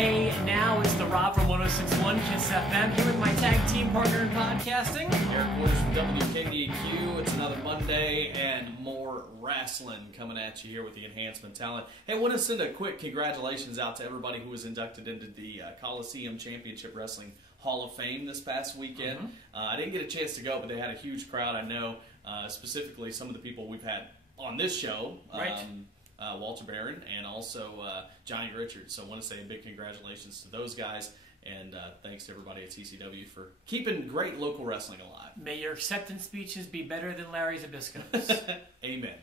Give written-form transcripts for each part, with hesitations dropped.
Hey, now it's the Rob from 106.1 Kiss FM here with my tag team partner in podcasting, Eric Woods from WKDQ. It's another Monday and more wrestling coming at you here with the Enhancement talent. Hey, I want to send a quick congratulations out to everybody who was inducted into the Coliseum Championship Wrestling Hall of Fame this past weekend. I didn't get a chance to go, but they had a huge crowd. I know specifically some of the people we've had on this show. Right. Walter Barron and also Johnny Richards. So I want to say a big congratulations to those guys, and thanks to everybody at TCW for keeping great local wrestling alive. May your acceptance speeches be better than Larry Zbysko's. Amen.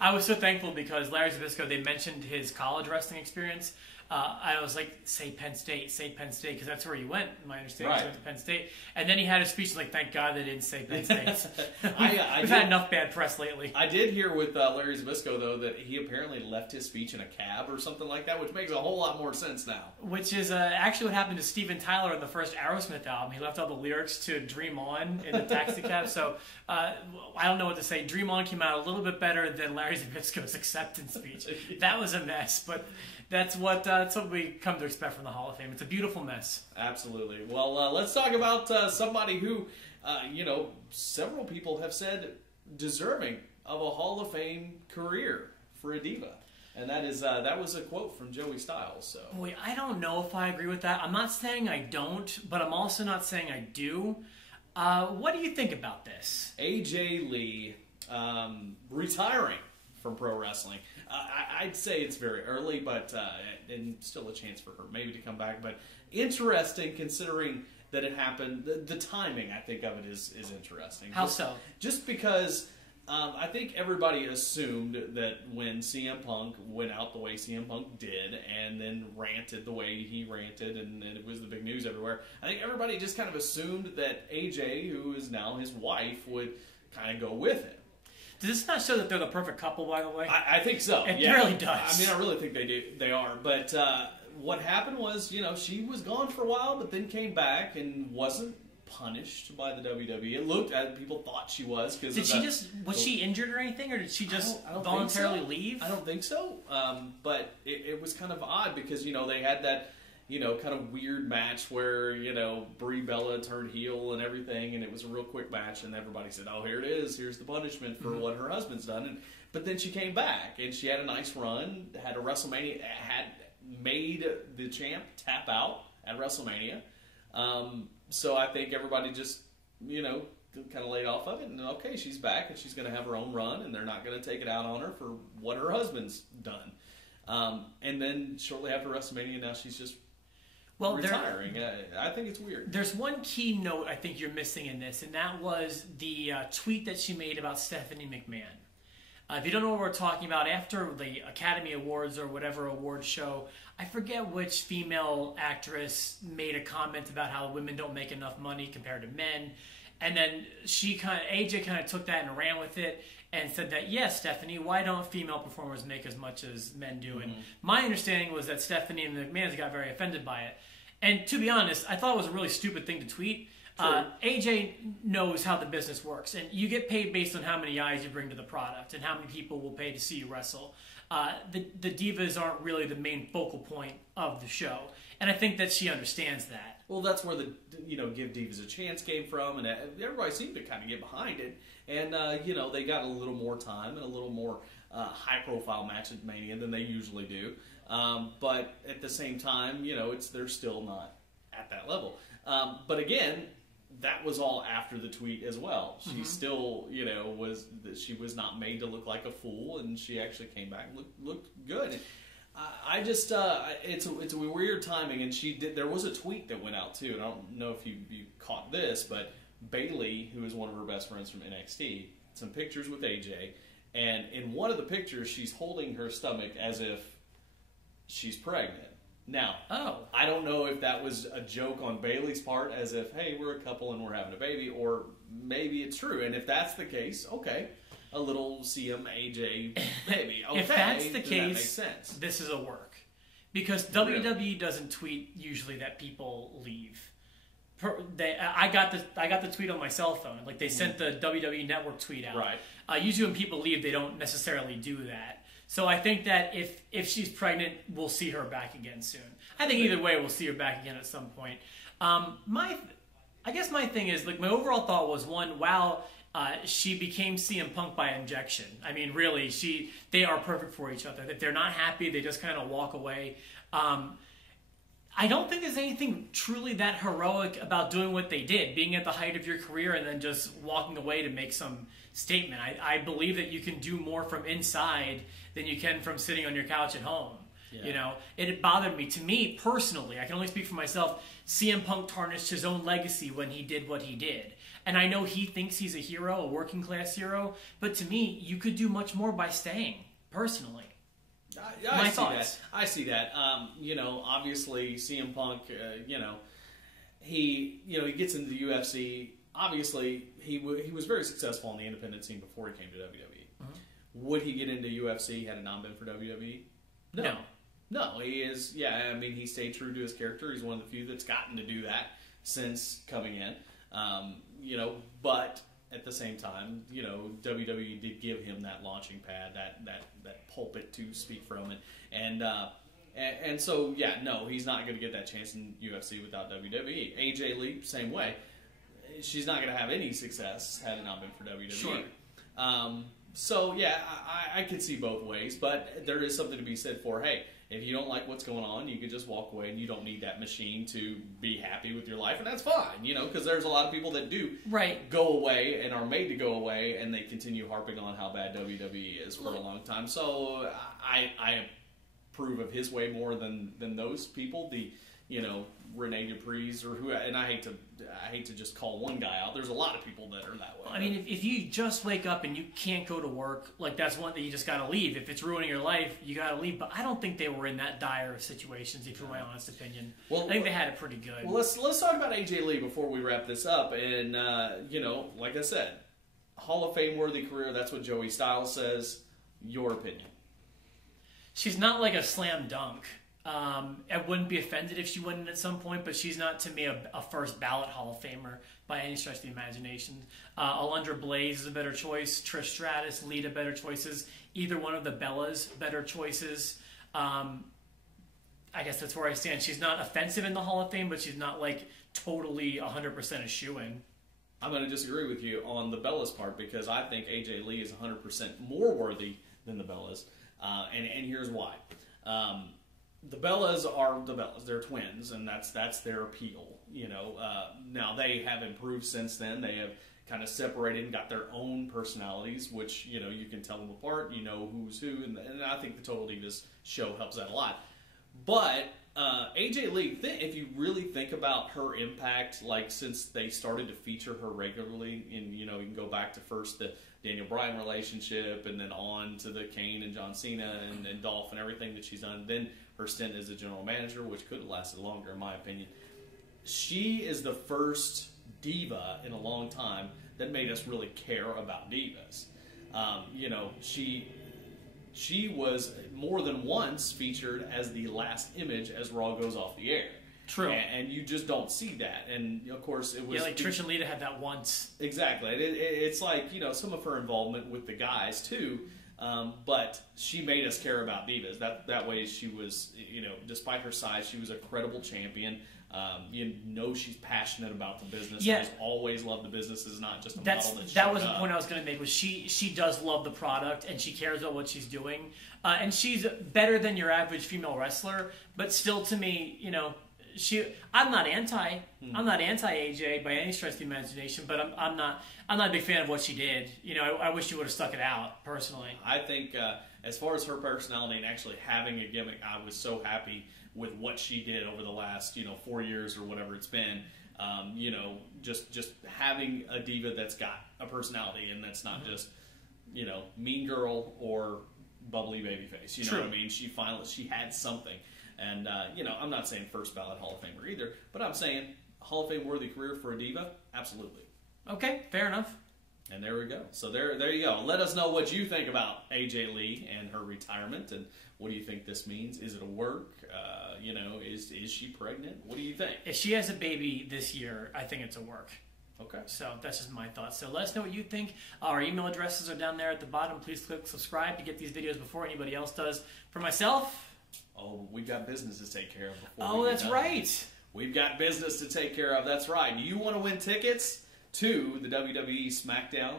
I was so thankful because Larry Zbysko, they mentioned his college wrestling experience. I was like, say Penn State, because that's where he went. My understanding is he went to Penn State. And then he had a speech like, thank God they didn't say Penn State. We've had enough bad press lately. I did hear with Larry Zbysko, though, that he apparently left his speech in a cab or something like that, which makes a whole lot more sense now. Which is actually what happened to Steven Tyler in the first Aerosmith album. He left all the lyrics to Dream On in the taxi cab. So I don't know what to say. Dream On came out a little bit better than Larry Zbysko's acceptance speech. That was a mess, but that's what we come to expect from the Hall of Fame. It's a beautiful mess. Absolutely. Well, let's talk about somebody who, several people have said deserving of a Hall of Fame career for a diva. And that was a quote from Joey Styles. So, boy, I don't know if I agree with that. I'm not saying I don't, but I'm also not saying I do. What do you think about this? AJ Lee retiring from pro wrestling. I'd say it's very early, but and still a chance for her maybe to come back. But interesting considering that it happened. The timing, I think, of it is interesting. How so? Just because I think everybody assumed that when CM Punk went out the way CM Punk did and then ranted the way he ranted and it was the big news everywhere, I think everybody just kind of assumed that AJ, who is now his wife, would kind of go with it. Does this not show that they're the perfect couple, by the way? I think so. It really does. I mean, I really think they are. But what happened was, she was gone for a while, but then came back and wasn't punished by the WWE. It looked as people thought she was. Was she injured or anything, or did she just voluntarily leave? I don't think so. But it was kind of odd because, they had that, kind of weird match where, Brie Bella turned heel and everything, and it was a real quick match, and everybody said, oh, here it is, here's the punishment for what her husband's done. But then she came back, and she had a nice run, had a WrestleMania, had made the champ tap out at WrestleMania. So I think everybody just, kind of laid off of it, and okay, she's back, and she's going to have her own run, and they're not going to take it out on her for what her husband's done. And then shortly after WrestleMania, now she's just retiring. I think it's weird. There's one key note I think you're missing in this, and that was the tweet that she made about Stephanie McMahon. If you don't know what we're talking about, after the Academy Awards or whatever award show, I forget which female actress made a comment about how women don't make enough money compared to men, and then AJ kind of took that and ran with it and said that, yes, Stephanie, why don't female performers make as much as men do? And my understanding was that Stephanie and the McMahons got very offended by it. And to be honest, I thought it was a really stupid thing to tweet. AJ knows how the business works, and you get paid based on how many eyes you bring to the product and how many people will pay to see you wrestle. The divas aren't really the main focal point of the show, and I think that she understands that. Well, that's where the Give Divas a Chance came from, and everybody seemed to kind of get behind it. And they got a little more time and a little more high-profile match at Mania than they usually do. But at the same time, they're still not at that level. But again, that was all after the tweet as well. She still, she was not made to look like a fool, and she actually came back and looked good. It's a weird timing, and there was a tweet that went out too, and I don't know if you caught this, but Bayley, who is one of her best friends from NXT, some pictures with AJ, and in one of the pictures, she's holding her stomach as if she's pregnant. Now, I don't know if that was a joke on Bayley's part, as if, hey, we're a couple and we're having a baby, or maybe it's true. And if that's the case, okay, a little CM AJ baby. Okay, if that's the case, that makes sense. This is a work. Because WWE doesn't tweet usually that people leave. I got the tweet on my cell phone. Like, they sent the WWE Network tweet out. Right. Usually when people leave, they don't necessarily do that. So I think that if she's pregnant, we'll see her back again soon. I think either way, we'll see her back again at some point. I guess my thing is, like, my overall thought was, one, wow, she became CM Punk by injection. I mean, really, they are perfect for each other. If they're not happy, they just kind of walk away. I don't think there's anything truly that heroic about doing what they did, being at the height of your career and then just walking away to make some statement. I believe that you can do more from inside than you can from sitting on your couch at home. Yeah. You know, it bothered me. To me, personally, I can only speak for myself, CM Punk tarnished his own legacy when he did what he did. And I know he thinks he's a hero, a working class hero, but to me, you could do much more by staying, personally. I see that. I see that. You know, obviously, CM Punk, he gets into the UFC. Obviously, he was very successful on the independent scene before he came to WWE. Uh-huh. Would he get into UFC had it not been for WWE? No, he is. Yeah, I mean, he stayed true to his character. He's one of the few that's gotten to do that since coming in. But at the same time, you know, WWE did give him that launching pad, that pulpit to speak from, and so yeah, no, he's not going to get that chance in UFC without WWE. AJ Lee, same way. She's not going to have any success had it not been for WWE. Sure. So yeah, I can see both ways, but there is something to be said for, hey, if you don't like what's going on, you could just walk away, and you don't need that machine to be happy with your life, and that's fine, you know, because there's a lot of people that do go away and are made to go away, and they continue harping on how bad WWE is for a long time. So I approve of his way more than those people. Rene Dupree's or who, and I hate to just call one guy out. There's a lot of people that are that way. I mean, if you just wake up and you can't go to work, like, that's one that you just got to leave. If it's ruining your life, you got to leave. But I don't think they were in that dire of situations, if you're my honest opinion. Well, I think they had it pretty good. Well, let's talk about AJ Lee before we wrap this up. And like I said, Hall of Fame worthy career. That's what Joey Styles says. Your opinion? She's not like a slam dunk. I wouldn't be offended if she went in at some point, but she's not, to me, a first ballot Hall of Famer by any stretch of the imagination. Alundra Blaze is a better choice. Trish Stratus, Lita, better choices. Either one of the Bellas, better choices. I guess that's where I stand. She's not offensive in the Hall of Fame, but she's not like totally 100% a shoo-in. I'm going to disagree with you on the Bellas part, because I think AJ Lee is 100% more worthy than the Bellas, and here's why. The Bellas are the Bellas. They're twins, and that's their appeal. Now they have improved since then. They have kind of separated and got their own personalities, which, you can tell them apart. You know who's who, and I think the Total Divas show helps that a lot. But AJ Lee, if you really think about her impact, like, since they started to feature her regularly, and you can go back to first the Daniel Bryan relationship, and then on to the Kane and John Cena and Dolph and everything that she's done. Then her stint as a general manager, which could have lasted longer, in my opinion. She is the first diva in a long time that made us really care about divas. She was more than once featured as the last image as Raw goes off the air. True. And you just don't see that. And, of course, it was... Yeah, like Trish and Lita had that once. Exactly. It's like, some of her involvement with the guys, too. But she made us care about divas. That way she was, despite her size, she was a credible champion. She's passionate about the business. Yeah. She's always loved the business. Is not just a model that was the point I was going to make. Was she does love the product, and she cares about what she's doing. And she's better than your average female wrestler. But still, to me, I'm not anti AJ by any stretch of the imagination, but I'm not a big fan of what she did. I wish she would have stuck it out, personally. I think as far as her personality and actually having a gimmick, I was so happy with what she did over the last 4 years or whatever it's been. Just having a diva that's got a personality, and that's not just mean girl or bubbly babyface. You know what I mean? She had something. And, I'm not saying first ballot Hall of Famer either, but I'm saying Hall of Fame worthy career for a diva? Absolutely. Okay, fair enough. And there we go. So there you go. Let us know what you think about AJ Lee and her retirement, and what do you think this means? Is it a work? Is she pregnant? What do you think? If she has a baby this year, I think it's a work. Okay. So that's just my thoughts. So let us know what you think. Our email addresses are down there at the bottom. Please click subscribe to get these videos before anybody else does. For myself... Oh, we've got business to take care of. Oh, that's right. We've got business to take care of. That's right. Do you want to win tickets to the WWE Smackdown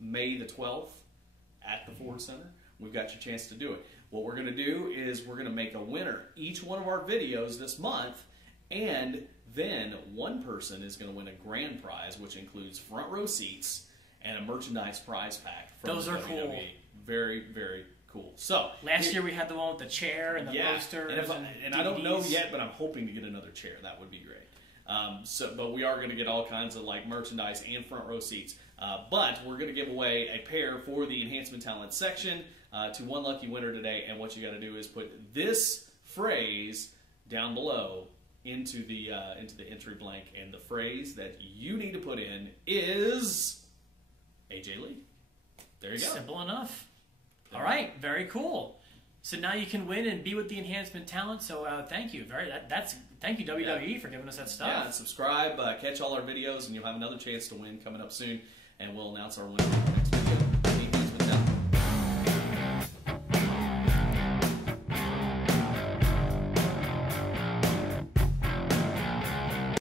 May the 12th at the Ford Center? We've got your chance to do it. What we're going to do is we're going to make a winner each one of our videos this month, and then one person is going to win a grand prize, which includes front row seats and a merchandise prize pack from Those the are WWE. cool. Very, very cool. So last year we had the one with the chair and the posters and I don't know yet, but I'm hoping to get another chair. That would be great. But we are going to get all kinds of like merchandise and front row seats. But we're going to give away a pair for the Enhancement Talent section to one lucky winner today. And what you got to do is put this phrase down below into the entry blank, and the phrase that you need to put in is AJ Lee. There you go. Simple enough. All right, very cool. So now you can win and be with the Enhancement Talent. So thank you, thank you WWE for giving us that stuff. Yeah, and subscribe, catch all our videos, and you'll have another chance to win coming up soon. And we'll announce our winner in the next video.